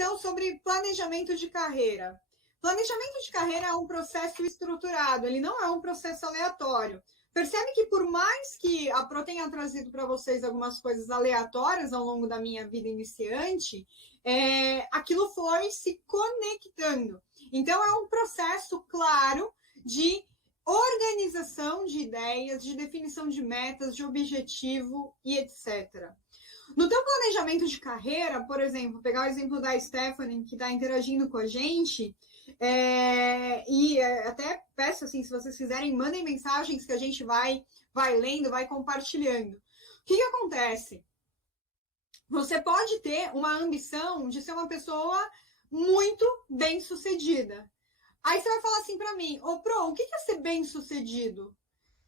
então sobre planejamento de carreira. Planejamento de carreira é um processo estruturado, ele não é um processo aleatório. Percebe que por mais que a Pro tenha trazido para vocês algumas coisas aleatórias ao longo da minha vida iniciante, aquilo foi se conectando. Então, é um processo claro de organização de ideias, de definição de metas, de objetivo e etc. No teu planejamento de carreira, por exemplo, pegar o exemplo da Stephanie, que está interagindo com a gente, até peço, assim, se vocês quiserem, mandem mensagens que a gente vai lendo, vai compartilhando. O que acontece? Você pode ter uma ambição de ser uma pessoa muito bem-sucedida. Aí você vai falar assim para mim, Pro, o que é ser bem-sucedido?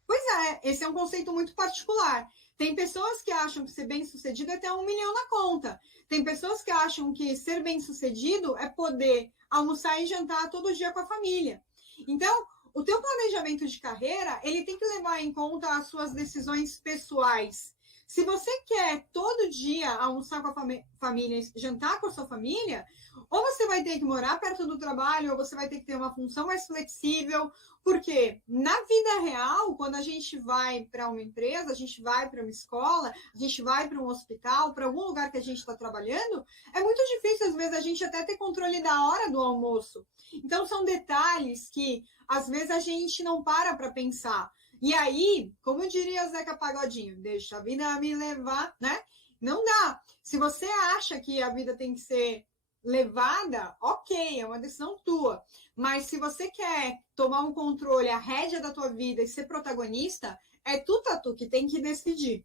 Pois esse é um conceito muito particular. Tem pessoas que acham que ser bem-sucedido é ter 1 milhão na conta. Tem pessoas que acham que ser bem-sucedido é poder almoçar e jantar todo dia com a família. Então, o teu planejamento de carreira, ele tem que levar em conta as suas decisões pessoais. Se você quer todo dia almoçar com a família, jantar com a sua família, ou você vai ter que morar perto do trabalho, ou você vai ter que ter uma função mais flexível, porque na vida real, quando a gente vai para uma empresa, a gente vai para uma escola, a gente vai para um hospital, para algum lugar que a gente está trabalhando, é muito difícil, às vezes, a gente até ter controle da hora do almoço. Então, são detalhes que, às vezes, a gente não para pensar. E aí, como diria Zeca Pagodinho, deixa a vida me levar, né? Não dá. Se você acha que a vida tem que ser levada, ok, é uma decisão tua. Mas se você quer tomar um controle, a rédea da tua vida e ser protagonista, é tu, Tatu, que tem que decidir.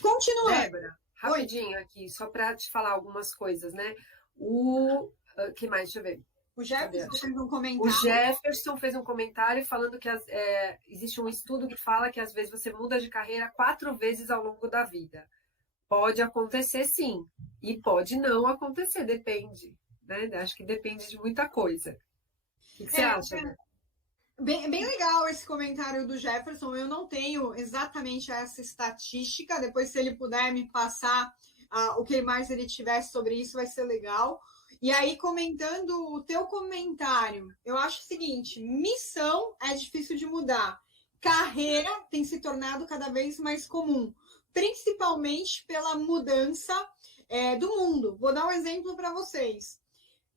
Continuando. Débora, rapidinho aqui, só para te falar algumas coisas, né? Que mais? Deixa eu ver. O Jefferson fez um comentário. O Jefferson fez um comentário falando que existe um estudo que fala que às vezes você muda de carreira 4 vezes ao longo da vida. Pode acontecer sim, e pode não acontecer, depende. Né? Acho que depende de muita coisa. O que você acha, né? Bem legal esse comentário do Jefferson. Eu não tenho exatamente essa estatística. Depois, se ele puder me passar o que mais ele tivesse sobre isso, vai ser legal. E aí, comentando o teu comentário, eu acho o seguinte, missão é difícil de mudar. Carreira tem se tornado cada vez mais comum, principalmente pela mudança do mundo. Vou dar um exemplo para vocês.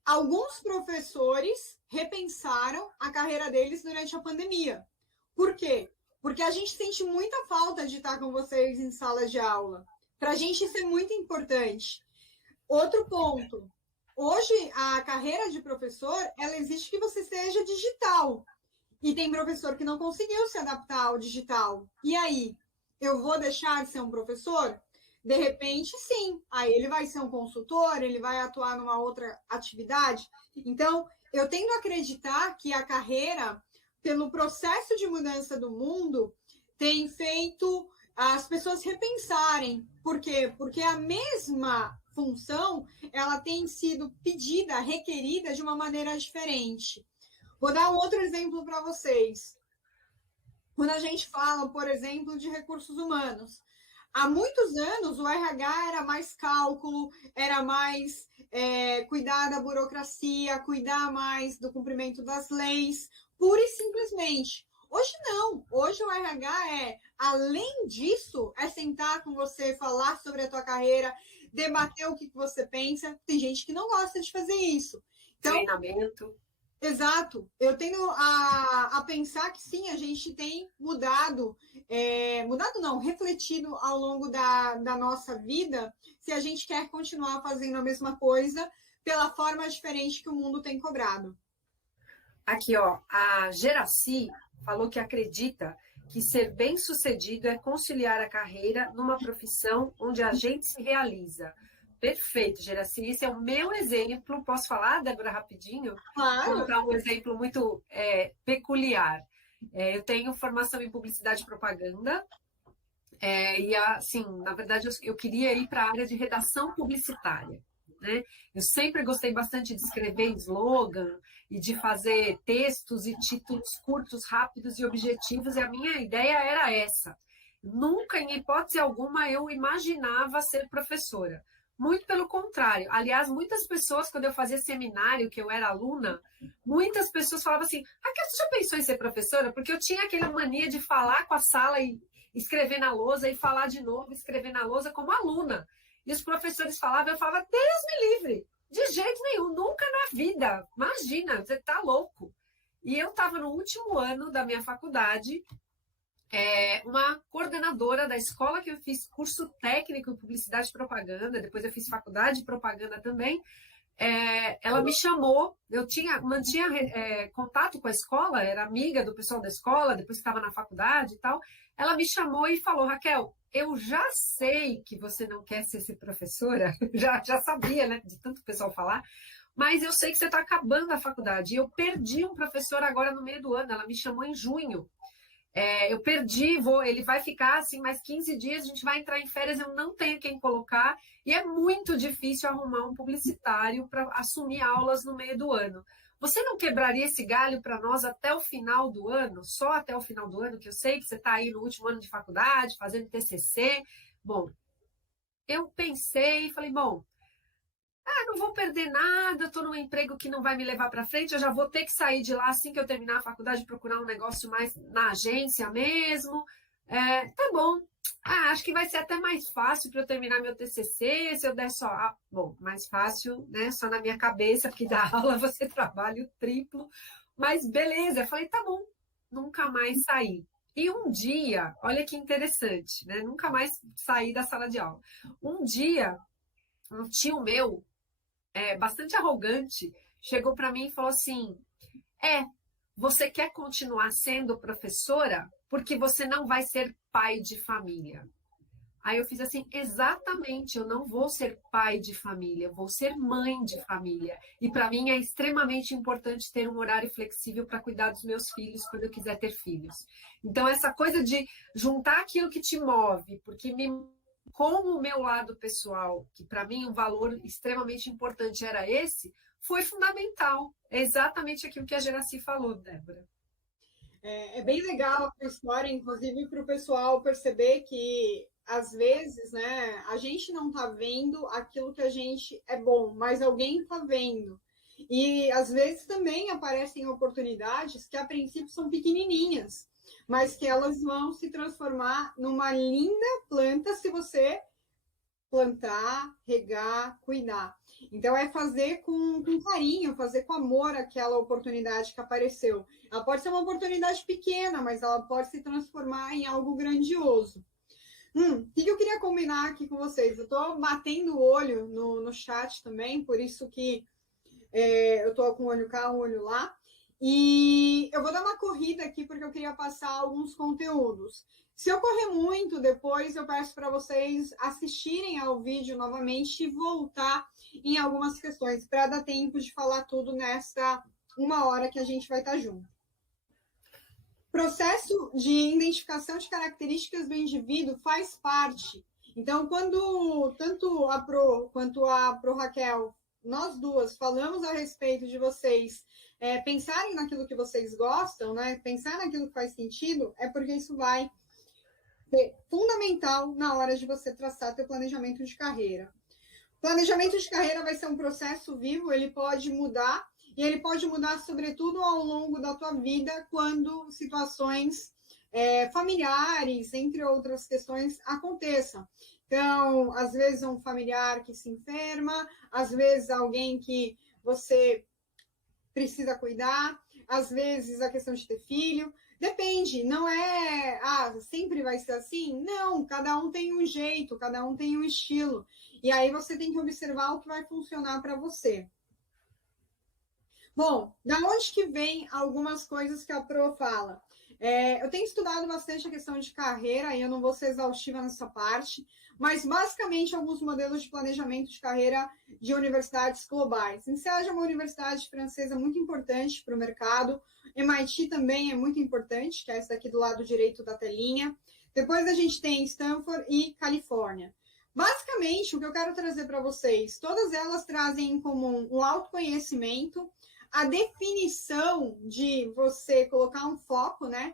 Alguns professores repensaram a carreira deles durante a pandemia. Por quê? Porque a gente sente muita falta de estar com vocês em sala de aula. Para a gente isso é muito importante. Outro ponto. Hoje, a carreira de professor, ela exige que você seja digital. E tem professor que não conseguiu se adaptar ao digital. E aí, eu vou deixar de ser um professor? De repente, sim. Aí ele vai ser um consultor, ele vai atuar numa outra atividade. Então, eu tendo a acreditar que a carreira, pelo processo de mudança do mundo, tem feito as pessoas repensarem. Por quê? Porque a mesma função, ela tem sido pedida, requerida de uma maneira diferente. Vou dar um outro exemplo para vocês. Quando a gente fala, por exemplo, de recursos humanos, há muitos anos o RH era mais cálculo, era mais cuidar da burocracia, cuidar mais do cumprimento das leis, pura e simplesmente. Hoje não, hoje o RH além disso, sentar com você, falar sobre a tua carreira, debater o que você pensa. Tem gente que não gosta de fazer isso. Então, treinamento. Exato. Eu tenho a pensar que sim, a gente tem mudado não, refletido ao longo da nossa vida se a gente quer continuar fazendo a mesma coisa pela forma diferente que o mundo tem cobrado. Aqui, ó, a Geraci falou que acredita que ser bem-sucedido é conciliar a carreira numa profissão onde a gente se realiza. Perfeito, Geraci. Esse é o meu exemplo. Posso falar, Débora, rapidinho? Claro. Vou dar um exemplo muito peculiar. Eu tenho formação em publicidade e propaganda. E, assim, na verdade, eu queria ir para a área de redação publicitária. Né? Eu sempre gostei bastante de escrever slogan e de fazer textos e títulos curtos, rápidos e objetivos, e a minha ideia era essa. Nunca, em hipótese alguma, eu imaginava ser professora. Muito pelo contrário. Aliás, muitas pessoas, quando eu fazia seminário, que eu era aluna, muitas pessoas falavam assim: Raquel, você já pensou em ser professora? Porque eu tinha aquela mania de falar com a sala e escrever na lousa e falar de novo, escrever na lousa como aluna. E os professores falavam, eu falava: Deus me livre, de jeito nenhum, nunca na vida. Imagina, você tá louco. E eu estava no último ano da minha faculdade, uma coordenadora da escola que eu fiz curso técnico em publicidade e propaganda, depois eu fiz faculdade de propaganda também. Ela me chamou, mantinha contato com a escola, era amiga do pessoal da escola, depois estava na faculdade e tal. Ela me chamou e falou: Raquel, eu já sei que você não quer ser professora, já sabia, né, de tanto pessoal falar, mas eu sei que você está acabando a faculdade. E eu perdi um professor agora no meio do ano, ela me chamou em junho. Eu perdi, ele vai ficar assim mais 15 dias, a gente vai entrar em férias, eu não tenho quem colocar, e é muito difícil arrumar um publicitário para assumir aulas no meio do ano. Você não quebraria esse galho para nós até o final do ano? Só até o final do ano, que eu sei que você está aí no último ano de faculdade, fazendo TCC. Bom, eu pensei e falei, bom, não vou perder nada, eu estou num emprego que não vai me levar para frente, eu já vou ter que sair de lá assim que eu terminar a faculdade e procurar um negócio mais na agência mesmo. Tá bom. Acho que vai ser até mais fácil para eu terminar meu TCC, se eu der só... bom, mais fácil, né? Só na minha cabeça, porque da aula você trabalha o triplo. Mas beleza, eu falei, tá bom, nunca mais saí. E um dia, olha que interessante, né? Nunca mais saí da sala de aula. Um dia, um tio meu, bastante arrogante, chegou para mim e falou assim: você quer continuar sendo professora porque você não vai ser pai de família. Aí eu fiz assim: exatamente, eu não vou ser pai de família, eu vou ser mãe de família. E para mim é extremamente importante ter um horário flexível para cuidar dos meus filhos quando eu quiser ter filhos. Então, essa coisa de juntar aquilo que te move, porque com o meu lado pessoal, que para mim um valor extremamente importante era esse, foi fundamental. É exatamente aquilo que a Geraci falou, Débora. É bem legal a história, inclusive para o pessoal perceber que, às vezes, né, a gente não está vendo aquilo que a gente é bom, mas alguém está vendo. E, às vezes, também aparecem oportunidades que, a princípio, são pequenininhas, mas que elas vão se transformar numa linda planta se você plantar, regar, cuidar. Então, é fazer com carinho, fazer com amor aquela oportunidade que apareceu. Ela pode ser uma oportunidade pequena, mas ela pode se transformar em algo grandioso. O que eu queria combinar aqui com vocês? Eu estou batendo o olho no chat também, por isso que eu estou com o olho cá, o olho lá. E eu vou dar uma corrida aqui, porque eu queria passar alguns conteúdos. Se eu correr muito, depois eu peço para vocês assistirem ao vídeo novamente e voltar em algumas questões, para dar tempo de falar tudo nessa 1 hora que a gente vai estar junto. Processo de identificação de características do indivíduo faz parte. Então, quando tanto a Pro quanto a Pro Raquel, nós duas falamos a respeito de vocês pensarem naquilo que vocês gostam, né? Pensar naquilo que faz sentido, é porque isso vai ser fundamental na hora de você traçar seu planejamento de carreira. Planejamento de carreira vai ser um processo vivo, ele pode mudar, e ele pode mudar, sobretudo, ao longo da tua vida, quando situações familiares, entre outras questões, aconteçam. Então, às vezes, um familiar que se enferma, às vezes, alguém que você precisa cuidar, às vezes, a questão de ter filho. Depende, não é, sempre vai ser assim? Não, cada um tem um jeito, cada um tem um estilo. E aí você tem que observar o que vai funcionar para você. Bom, da onde que vem algumas coisas que a Pro fala? Eu tenho estudado bastante a questão de carreira, e eu não vou ser exaustiva nessa parte, mas basicamente alguns modelos de planejamento de carreira de universidades globais. INSEAD é uma universidade francesa muito importante para o mercado, MIT também é muito importante, que é essa aqui do lado direito da telinha. Depois a gente tem Stanford e Califórnia. Basicamente, o que eu quero trazer para vocês, todas elas trazem em comum um autoconhecimento, a definição de você colocar um foco, né,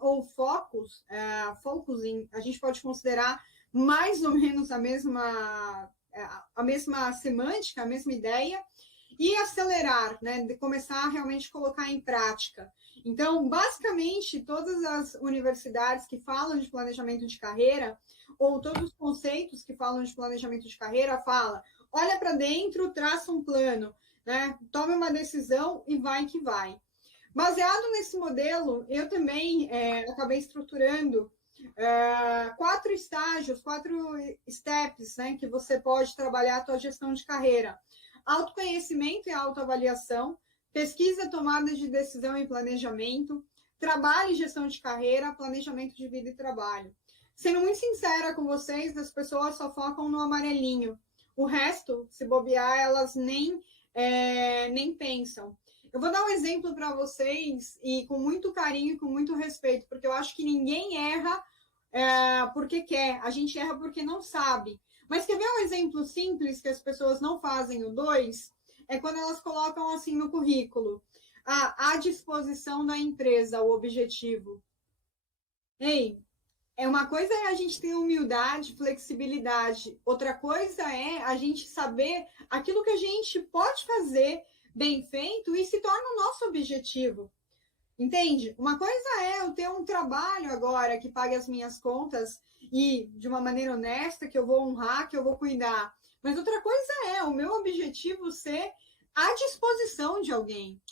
ou focus, a gente pode considerar mais ou menos a mesma a mesma semântica, a mesma ideia, e acelerar, né? De começar a realmente colocar em prática. Então, basicamente, todas as universidades que falam de planejamento de carreira, ou todos os conceitos que falam de planejamento de carreira, fala, olha para dentro, traça um plano, né? Tome uma decisão e vai que vai. Baseado nesse modelo, eu também acabei estruturando 4 estágios, 4 steps, né? Que você pode trabalhar a sua gestão de carreira. Autoconhecimento e autoavaliação, pesquisa, tomada de decisão e planejamento, trabalho e gestão de carreira, planejamento de vida e trabalho. Sendo muito sincera com vocês, as pessoas só focam no amarelinho. O resto, se bobear, elas nem pensam. Eu vou dar um exemplo para vocês, e com muito carinho e com muito respeito, porque eu acho que ninguém erra porque quer, a gente erra porque não sabe. Mas quer ver um exemplo simples que as pessoas não fazem o 2? É quando elas colocam assim no currículo, à disposição da empresa, o objetivo. Ei, uma coisa é a gente ter humildade, flexibilidade. Outra coisa é a gente saber aquilo que a gente pode fazer bem feito e se torna o nosso objetivo. Entende? Uma coisa é eu ter um trabalho agora que pague as minhas contas e de uma maneira honesta, que eu vou honrar, que eu vou cuidar. Mas outra coisa é o meu objetivo ser à disposição de alguém.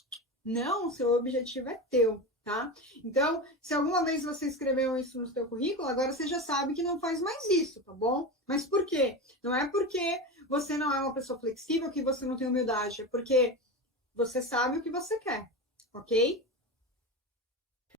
Não, o seu objetivo é teu, tá? Então, se alguma vez você escreveu isso no seu currículo, agora você já sabe que não faz mais isso, tá bom? Mas por quê? Não é porque você não é uma pessoa flexível que você não tem humildade, é porque você sabe o que você quer, ok?